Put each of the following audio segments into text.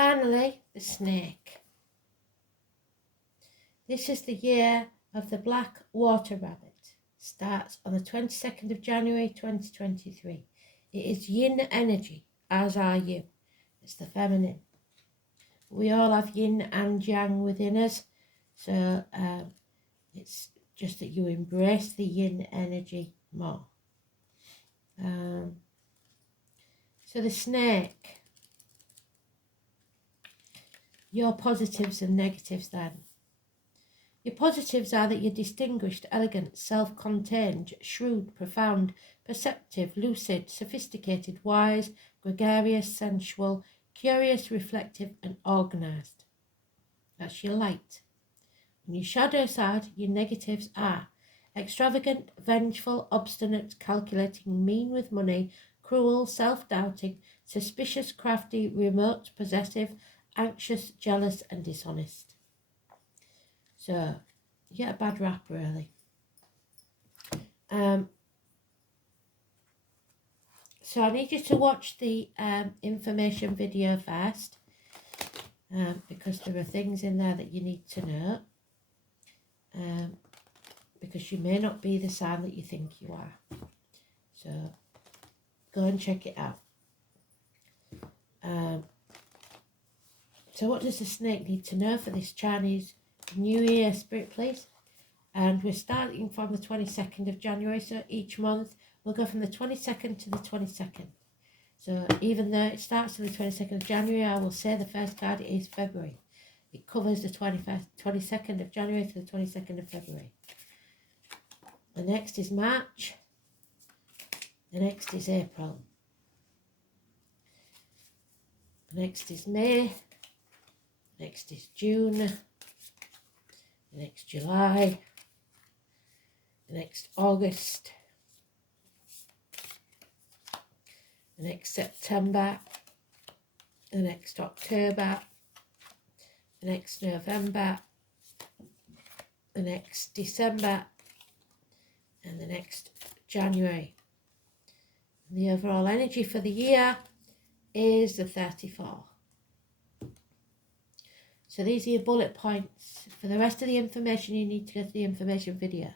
Finally, the snake. This is the year of the black water rabbit. Starts on the 22nd of January 2023. It is yin energy, as are you. It's the feminine. We all have yin and yang within us, so it's just that you embrace the yin energy more. So the snake, your positives and negatives then. Your positives are that you're distinguished, elegant, self-contained, shrewd, profound, perceptive, lucid, sophisticated, wise, gregarious, sensual, curious, reflective, and organised. That's your light. On your shadow side, your negatives are extravagant, vengeful, obstinate, calculating, mean with money, cruel, self-doubting, suspicious, crafty, remote, possessive, anxious, jealous, and dishonest. So, you get a bad rap, really. So I need you to watch the information video first, because there are things in there that you need to know, because you may not be the sign that you think you are. So, go and check it out. So what does the snake need to know for this Chinese New Year, Spirit, please? And we're starting from the 22nd of January, so each month we'll go from the 22nd to the 22nd. So even though it starts on the 22nd of January, I will say the first card is February. It covers the 22nd of January to the 22nd of February. The next is March. The next is April. The next is May. The next is June. The next July. The next August. The next September. The next October. The next November. The next December. And the next January. And the overall energy for the year is the 34. So these are your bullet points. For the rest of the information, you need to go to the information video.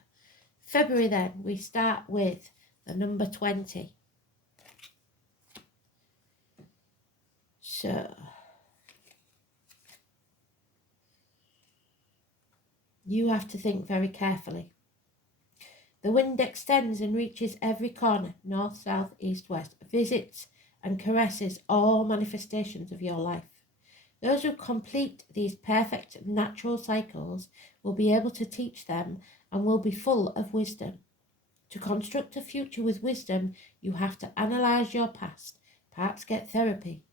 February then, we start with the number 20. So, you have to think very carefully. The wind extends and reaches every corner, north, south, east, west, visits and caresses all manifestations of your life. Those who complete these perfect natural cycles will be able to teach them and will be full of wisdom. To construct a future with wisdom, you have to analyse your past, perhaps get therapy.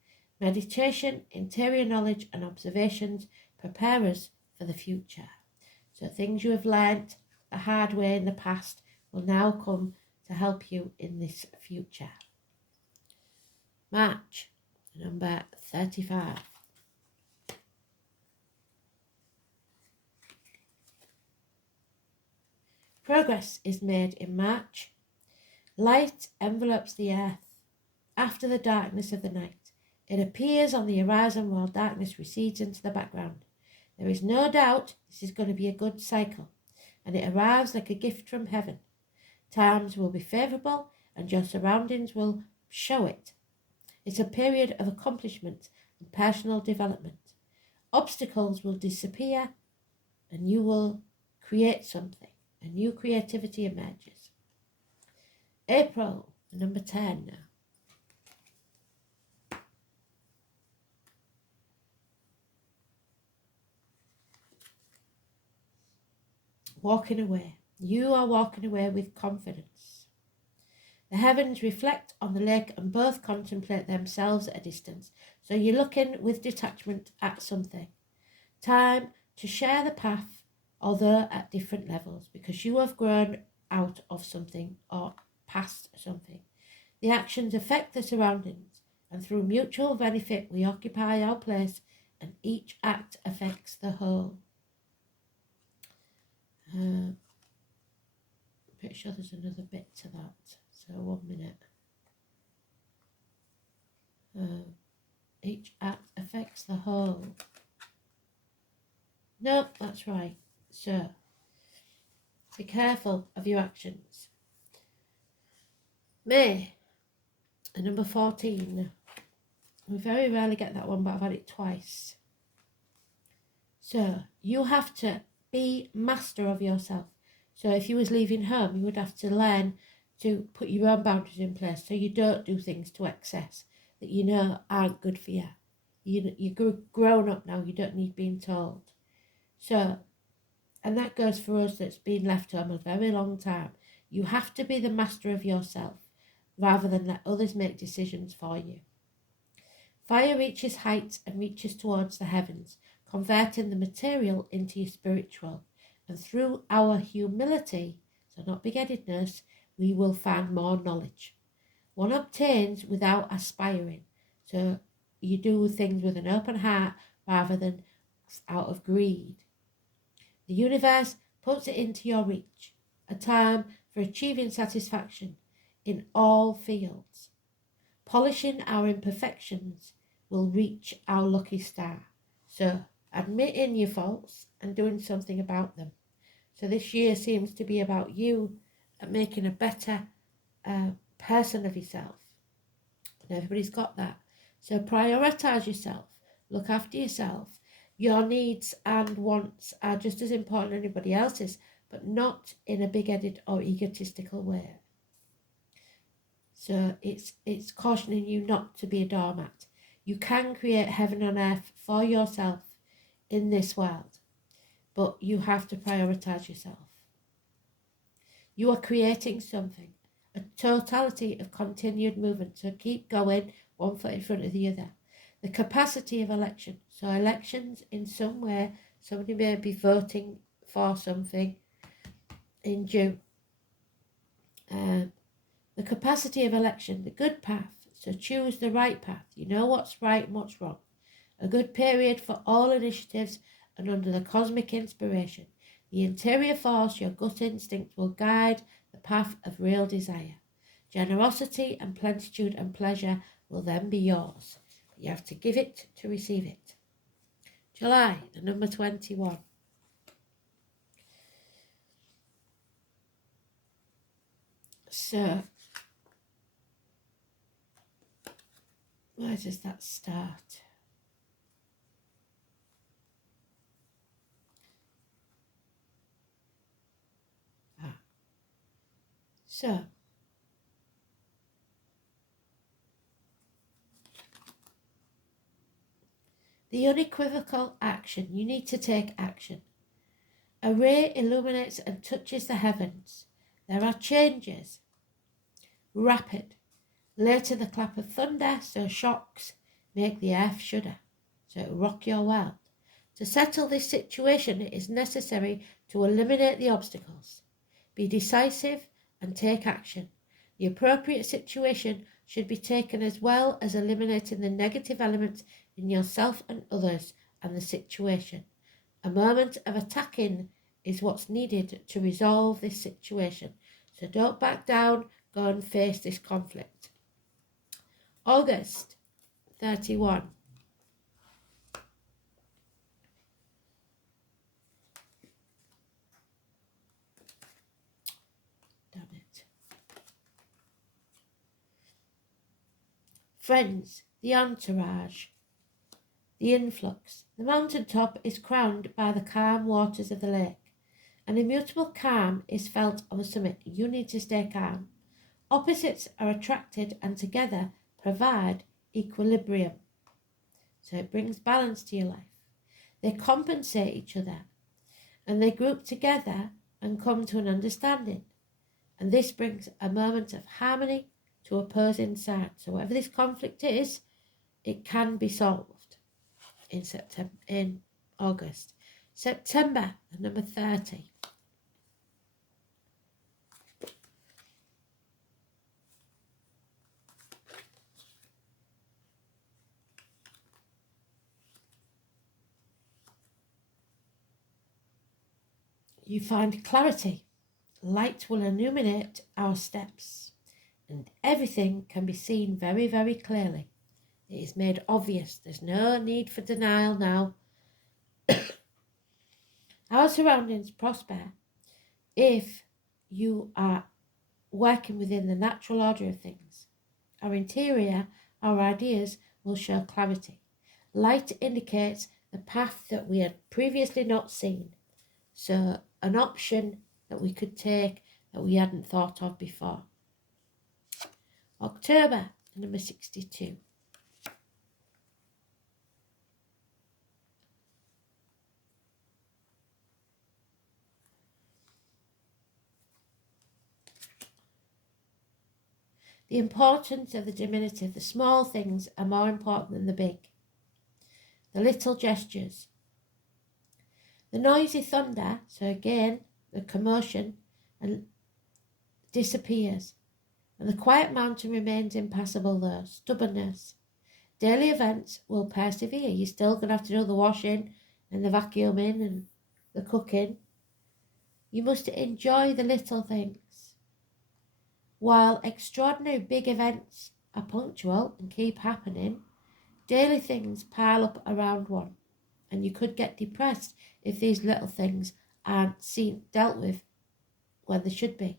Meditation, interior knowledge and observations prepare us for the future. So things you have learnt the hard way in the past will now come to help you in this future. March, number 35. Progress is made in March. Light envelopes the earth. After the darkness of the night, it appears on the horizon while darkness recedes into the background. There is no doubt this is going to be a good cycle, and it arrives like a gift from heaven. Times will be favourable, and your surroundings will show it. It's a period of accomplishment and personal development. Obstacles will disappear, and you will create something. A new creativity emerges. April, number 10 now. Walking away. You are walking away with confidence. The heavens reflect on the lake and both contemplate themselves at a distance. So you're looking with detachment at something. Time to share the path, although at different levels, because you have grown out of something or past something. The actions affect the surroundings, and through mutual benefit we occupy our place, and each act affects the whole. Pretty sure there's another bit to that, so 1 minute. Each act affects the whole. No, that's right. So, be careful of your actions. May, number 14. We very rarely get that one, but I've had it twice. So, you have to be master of yourself. So if you was leaving home, you would have to learn to put your own boundaries in place so you don't do things to excess that you know aren't good for you. You're grown up now, you don't need being told. So, and that goes for us that's been left home a very long time. You have to be the master of yourself rather than let others make decisions for you. Fire reaches heights and reaches towards the heavens, converting the material into your spiritual. And through our humility, so not big-headedness, we will find more knowledge. One obtains without aspiring. So you do things with an open heart rather than out of greed. The universe puts it into your reach, a time for achieving satisfaction in all fields. Polishing our imperfections will reach our lucky star. So admitting your faults and doing something about them. So this year seems to be about you and making a better person of yourself. And everybody's got that. So prioritise yourself. Look after yourself. Your needs and wants are just as important as anybody else's, but not in a big-headed or egotistical way. So it's cautioning you not to be a doormat. You can create heaven on earth for yourself in this world, but you have to prioritise yourself. You are creating something, a totality of continued movement. So keep going, one foot in front of the other. The capacity of election. So elections in some way, somebody may be voting for something in June. The capacity of election, the good path. So choose the right path. You know what's right and what's wrong. A good period for all initiatives and under the cosmic inspiration. The interior force, your gut instinct, will guide the path of real desire. Generosity and plenitude and pleasure will then be yours. You have to give it to receive it. July, the number 21. So, where does that start? So, the unequivocal action. You need to take action. A ray illuminates and touches the heavens. There are changes. Rapid. Later the clap of thunder, so shocks make the earth shudder. So it will rock your world. To settle this situation, it is necessary to eliminate the obstacles. Be decisive and take action. The appropriate situation should be taken as well as eliminating the negative elements in yourself and others and the situation. A moment of attacking is what's needed to resolve this situation. So don't back down, go and face this conflict. August 31. Damn it. Friends, the entourage, the influx. The mountaintop is crowned by the calm waters of the lake. An immutable calm is felt on the summit. You need to stay calm. Opposites are attracted and together provide equilibrium. So it brings balance to your life. They compensate each other and they group together and come to an understanding. And this brings a moment of harmony to opposing sides. So whatever this conflict is, it can be solved in August. September, number 30. You find clarity. Light will illuminate our steps, and everything can be seen very, very clearly. It is made obvious. There's no need for denial now. Our surroundings prosper if you are working within the natural order of things. Our interior, our ideas will show clarity. Light indicates the path that we had previously not seen. So an option that we could take that we hadn't thought of before. October, number 62. The importance of the diminutive, the small things are more important than the big. The little gestures. The noisy thunder, so again, the commotion, and disappears. And the quiet mountain remains impassable though. Stubbornness. Daily events will persevere. You're still going to have to do the washing and the vacuuming and the cooking. You must enjoy the little things. While extraordinary big events are punctual and keep happening, daily things pile up around one, and you could get depressed if these little things aren't dealt with when they should be.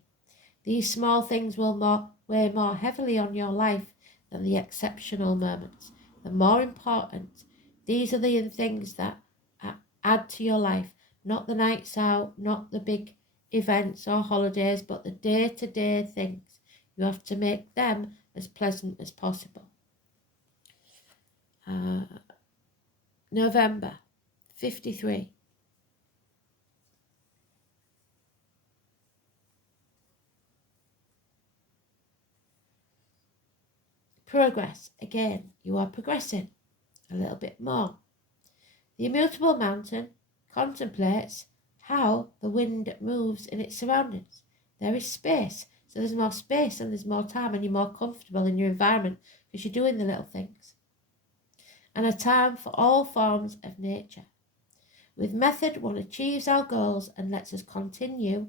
These small things will weigh more heavily on your life than the exceptional moments. The more important, these are the things that add to your life, not the nights out, not the big events or holidays, but the day-to-day things. You have to make them as pleasant as possible. November 53. Progress. Again, you are progressing a little bit more. The immutable mountain contemplates how the wind moves in its surroundings. There is space. So there's more space and there's more time and you're more comfortable in your environment because you're doing the little things. And a time for all forms of nature. With method, one achieves our goals and lets us continue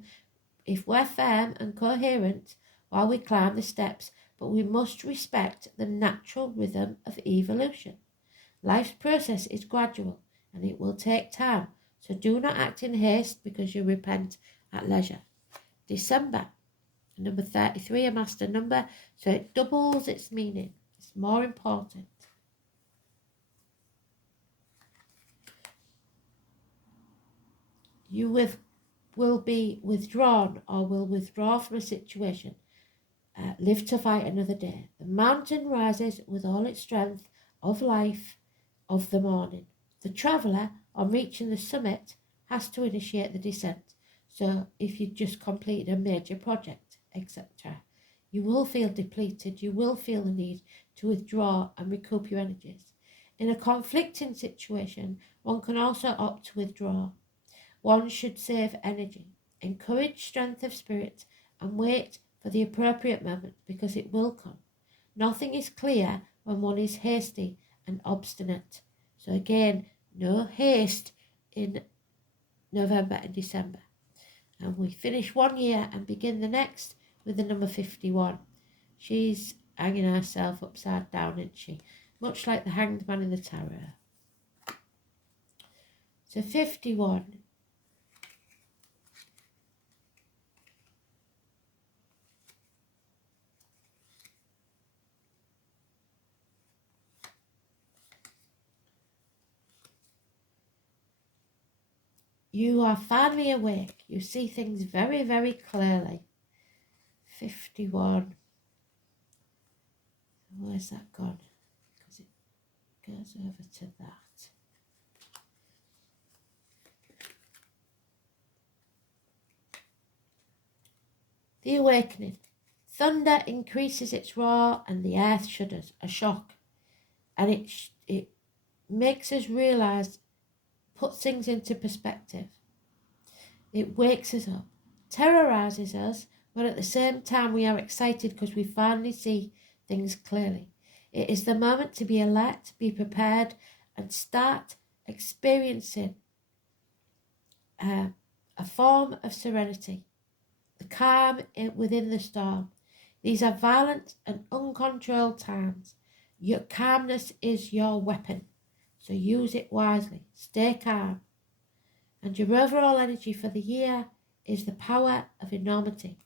if we're firm and coherent while we climb the steps, but we must respect the natural rhythm of evolution. Life's process is gradual and it will take time, so do not act in haste because you repent at leisure. December, number 33, a master number, so it doubles its meaning. It's more important. You will be withdrawn or will withdraw from a situation. Live to fight another day. The mountain rises with all its strength of life of the morning. The traveller, on reaching the summit, has to initiate the descent. So if you just completed a major project, etc., you will feel depleted. You will feel the need to withdraw and recoup your energies. In a conflicting situation, one can also opt to withdraw. One should save energy, encourage strength of spirit, and wait for the appropriate moment because it will come. Nothing is clear when one is hasty and obstinate. So again, no haste in November and December. And we finish one year and begin the next with the number 51. She's hanging herself upside down, isn't she? Much like the hanged man in the tarot. So 51. You are finally awake. You see things very, very clearly. 51. Where's that gone? Because it goes over to that. The awakening. Thunder increases its roar and the earth shudders, a shock. And it makes us realise, puts things into perspective. It wakes us up, terrorises us, but at the same time we are excited because we finally see things clearly. It is the moment to be alert, be prepared, and start experiencing a form of serenity, the calm within the storm. These are violent and uncontrolled times. Your calmness is your weapon, so use it wisely. Stay calm. And your overall energy for the year is the power of enormity.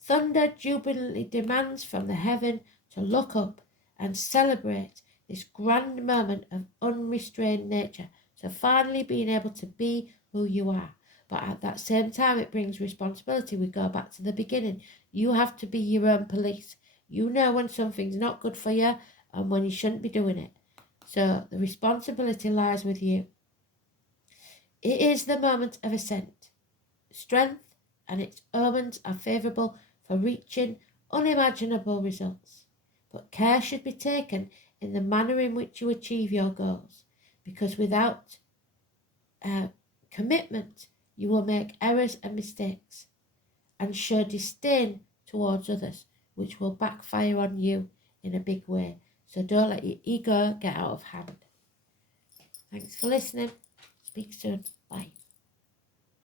Thunder jubilantly demands from the heaven to look up and celebrate this grand moment of unrestrained nature, so finally being able to be who you are. But at that same time, it brings responsibility. We go back to the beginning. You have to be your own police. You know when something's not good for you and when you shouldn't be doing it. So the responsibility lies with you. It is the moment of ascent. Strength and its omens are favourable for reaching unimaginable results. But care should be taken in the manner in which you achieve your goals, because without commitment, you will make errors and mistakes and show disdain towards others, which will backfire on you in a big way. So don't let your ego get out of hand. Thanks for listening. Speak soon. Bye.